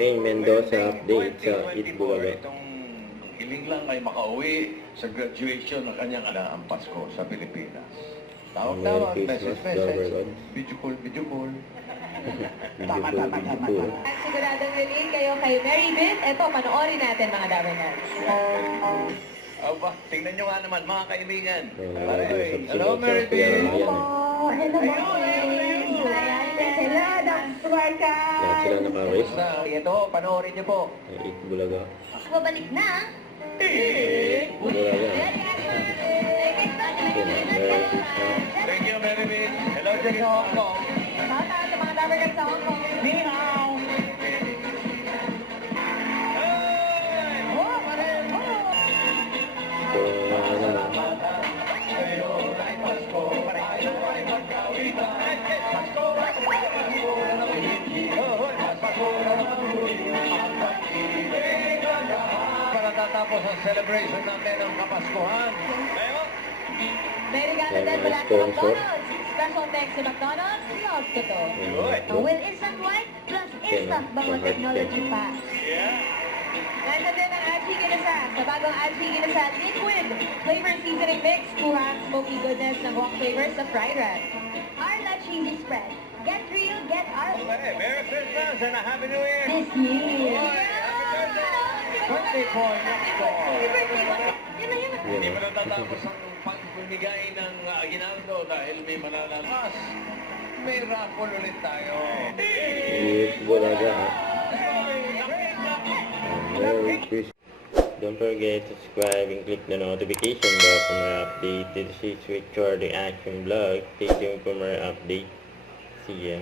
May Mendoza update sa Itbulaga. Itong hiling lang ay makauwi sa graduation ng kanyang anak ang Pasko sa Pilipinas. Tawag-tawag, Merry Christmas, message, Lover. video call. Beautiful. At siguradong relate kayo kay Mary Beth. Ito, panoorin natin mga Daveners. Aba, tingnan nyo nga naman mga kaibigan. Hello, Mary Beth. Hello, hello, Dr. Barca. Lahat sila naka-race. Ito, panoorin nyo po. Itbulaga. Babalik na. Itbulaga. Thank you, Mary Beth. Hello, dyan sa Hong Kong. Shout out sa mga Daveners sa Hong Kong. Ni hao. So, ano na. Para tatapos ang celebration natin ng Kapaskuhan. May regalo din mula sa Sponsor. McDonald's. Special thanks to McDonald's. Love ko to. Will Instant White plus Instant Bango Technology pa. Nandun din ang Achi Ginasal. Sa bagong Achi Ginasal Liquid Flavor Seasoning Mix. Kuha ang smoky goodness ng buong flavors sa fried rice. Arla Cheesy Spread. Get real, get Arla. Okay, Merry Christmas and a Happy New Year! This year. Birthday boy next door. Yun na yun. Hindi pa natatapos ang pagbibigay ng aginaldo dahil may malalamas. May raffle ulit tayo. Itbulaga. Merry Christmas. Don't forget to subscribe and click the notification bell for more updates. This is Richard the Action Vlog. Stay tuned for more updates. See ya.